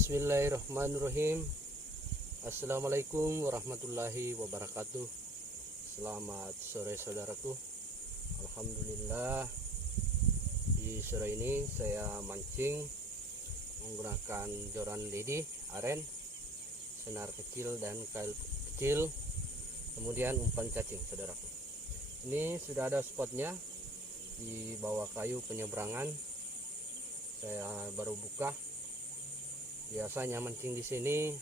Bismillahirrahmanirrahim. Assalamualaikum warahmatullahi wabarakatuh. Selamat sore saudaraku. Alhamdulillah, di sore ini saya mancing menggunakan joran lidi, aren, senar kecil dan kail kecil, kemudian umpan cacing saudaraku. Ini sudah ada spotnya di bawah kayu penyeberangan. Saya baru buka. Biasanya mancing di sini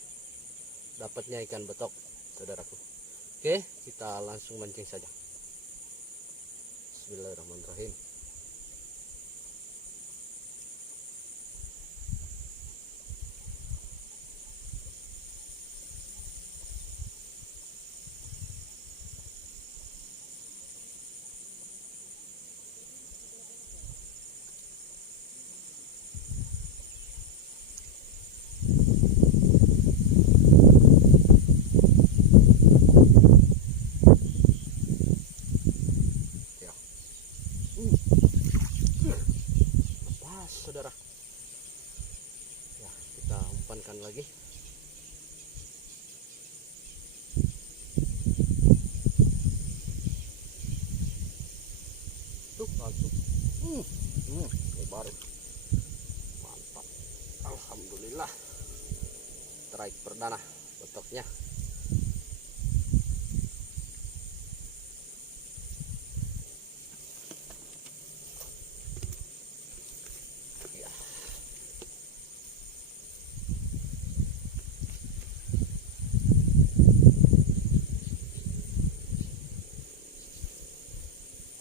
dapatnya ikan betok saudaraku. Oke, kita langsung mancing saja. Bismillahirrahmanirrahim. Saudara, ya kita umpankan lagi. Tuh langsung baru mantap. Alhamdulillah, strike perdana betoknya.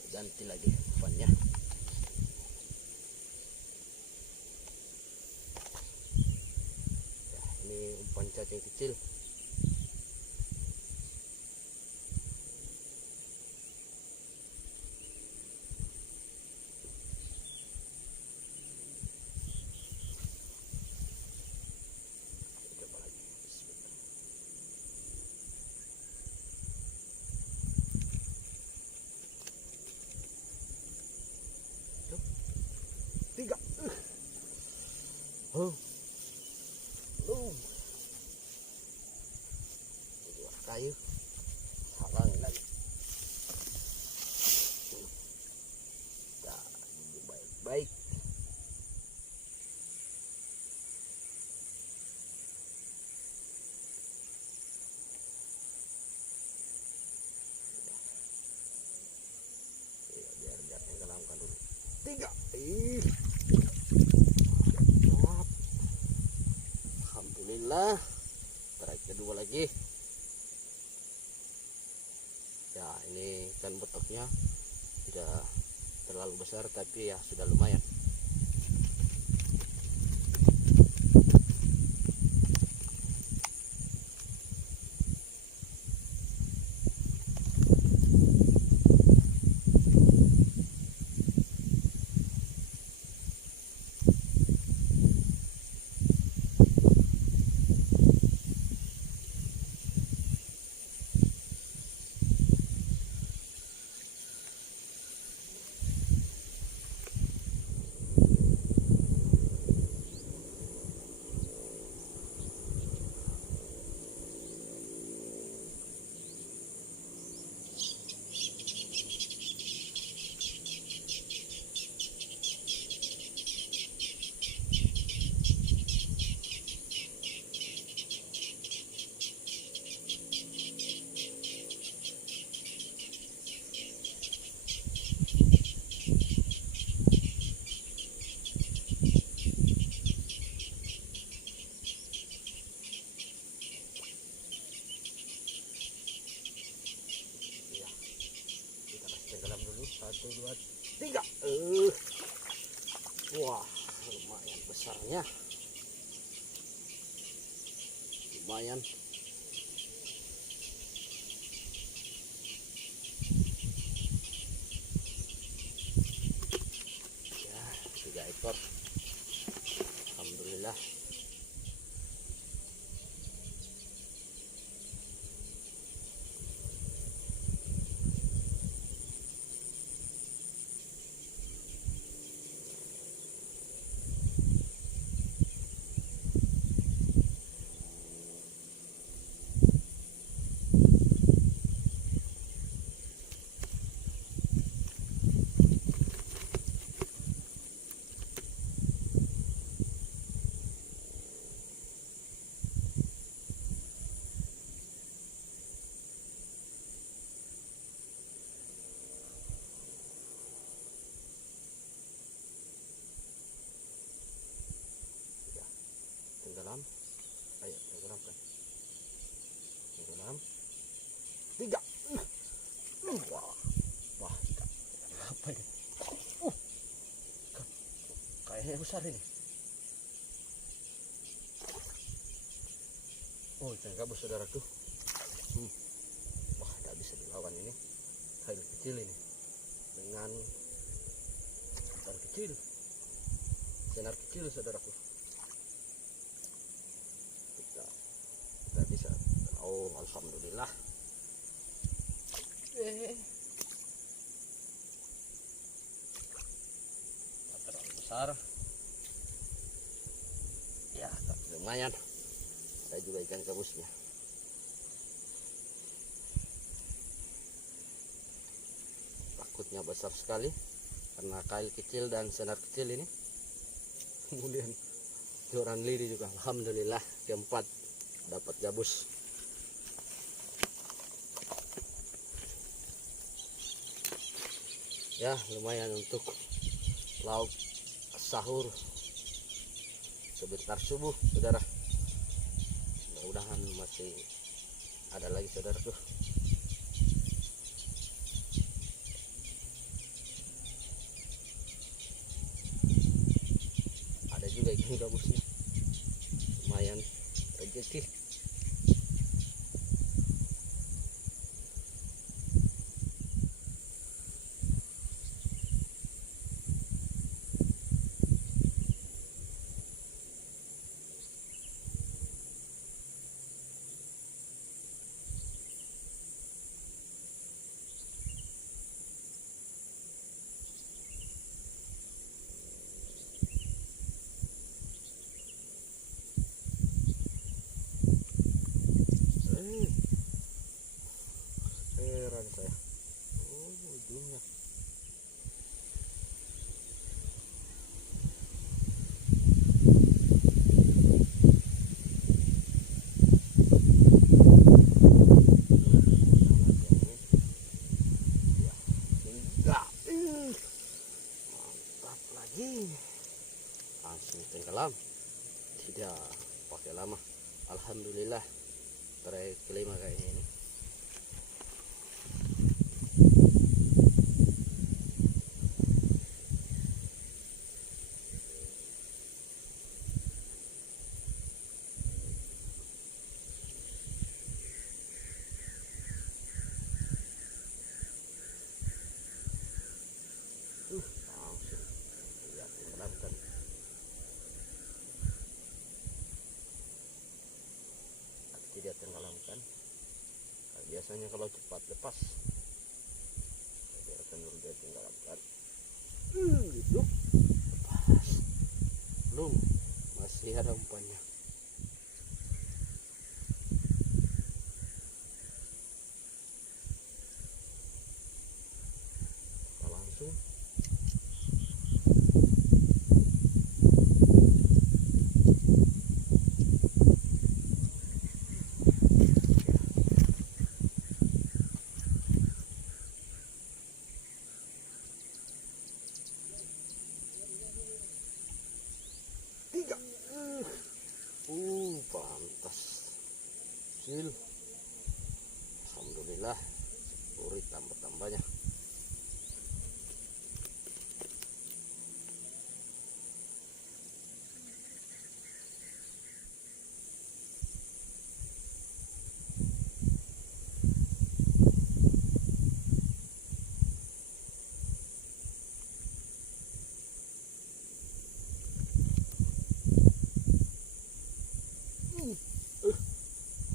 Ganti lagi umpannya. Ya, ini umpan cacing kecil. Coba lagi. Bismillah. Tiga. Dua kayu. Halang lagi. Kita baik-baik. Biar tenggelamkan dulu. Tiga. Alhamdulillah, strike kedua lagi. Ya, ini ikan betoknya tidak terlalu besar, tapi ya sudah lumayan. Satu, dua, tiga. Wah, lumayan besarnya. Lumayan. Ya, 3 ekor. Alhamdulillah. besar ini. Oh, ikan gabus saudaraku. Wah, tidak bisa dilawan ini. Kail kecil ini dengan ikan kecil, senar kecil saudaraku. Kita bisa. Oh, alhamdulillah. Tak terlalu besar. Ya, tapi lumayan. Ada juga ikan gabusnya. Takutnya besar sekali karena kail kecil dan senar kecil ini. Kemudian joran lidi juga. Alhamdulillah keempat dapat gabus. Ya, lumayan untuk lauk sahur sebentar subuh, saudara. Mudah-mudahan masih ada lagi, saudaraku. Ada juga ikan gabusnya. Lumayan rezeki. Heran saya. Oh, ujungnya. Mantap lagi. Langsung tenggelam. Tidak pakai lama. Alhamdulillah. Trek kelima kayaknya ini. Langsung lihat tenggelamkan. Tapi tidak tenggelamkan. Biasanya kalau cepat lepas, biarkan dulu dia tenggelamkan. Gitu. Lepas. Belum, masih ada umpannya. Kita langsung. Pantas kecil. Alhamdulillah, urip tambah-tambahnya.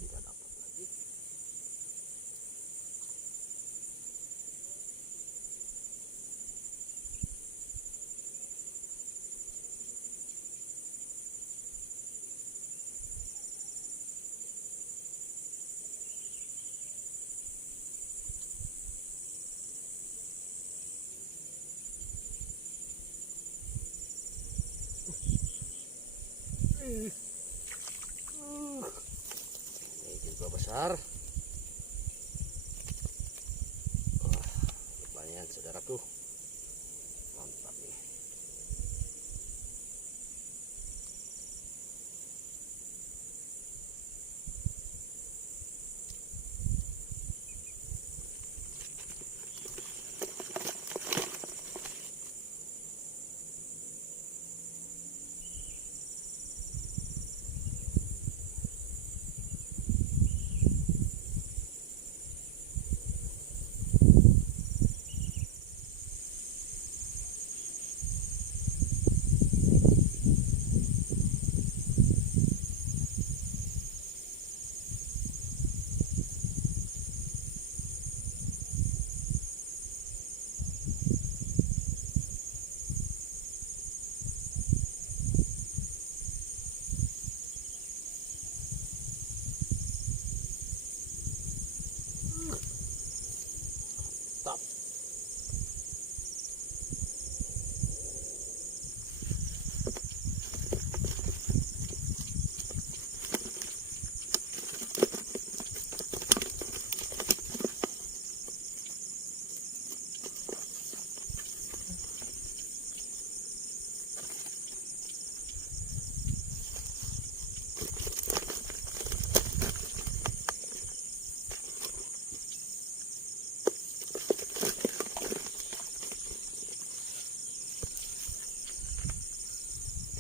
Tidak dapat lagi. Ini juga besar. Wah, lumayan saudaraku. Mantap nih.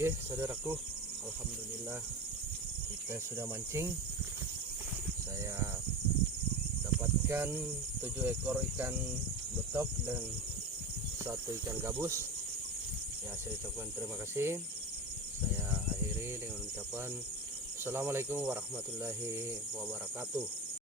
Oke saudaraku, alhamdulillah kita sudah mancing. Saya dapatkan 7 ekor ikan betok dan 1 ikan gabus. Ya, saya ucapkan terima kasih. Saya akhiri dengan ucapan Assalamualaikum warahmatullahi wabarakatuh.